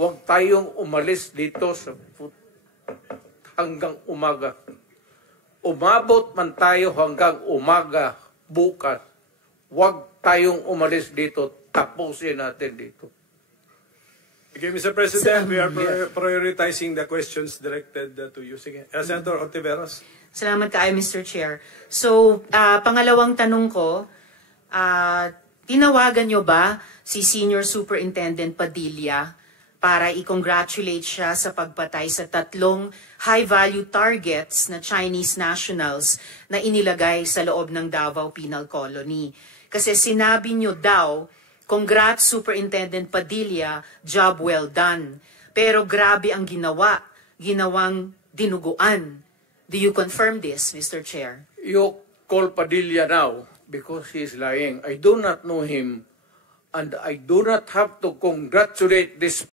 huwag tayong umalis dito hanggang umaga. Umabot man tayo hanggang umaga bukas, huwag tayong umalis dito, tapusin natin dito. Okay, Mr. President, we are prioritizing the questions directed to you. Sige. Senator Ontiveros. Salamat kayo, Mr. Chair. So, pangalawang tanong ko, tinawagan nyo ba si Senior Superintendent Padilla para i-congratulate siya sa pagpatay sa 3 high-value targets na Chinese nationals na inilagay sa loob ng Davao Penal Colony? Kasi sinabi nyo daw, congrats Superintendent Padilla, job well done. Pero grabe ang ginawang dinuguan. Do you confirm this, Mr. Chair? You call Padilla now because he is lying. I do not know him and I do not have to congratulate this